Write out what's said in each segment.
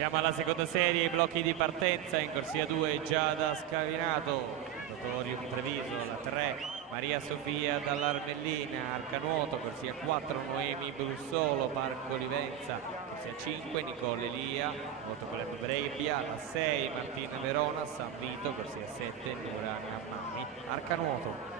Siamo alla seconda serie, i blocchi di partenza in corsia 2 Giada Scavinato, Datorium Treviso, la 3 Maria Sofia dall'Armellina, Arcanuoto, corsia 4 Noemi Brussolo, Parco Livenza, corsia 5 Nicole Elia, Motocoleb Brebbia, la 6 Martina Verona, San Vito, corsia 7 Neurana Mammi, Arcanuoto.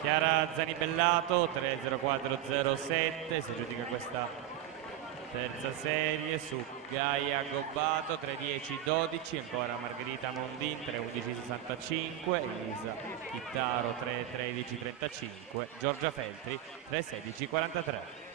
Chiara Zanibellato 3:04:07, si aggiudica questa terza serie su Gaia Gobbato 3:10:12, ancora Margherita Mondin 3:11:65, Elisa Chittaro 3:13:35, Giorgia Feltri 3:16:43.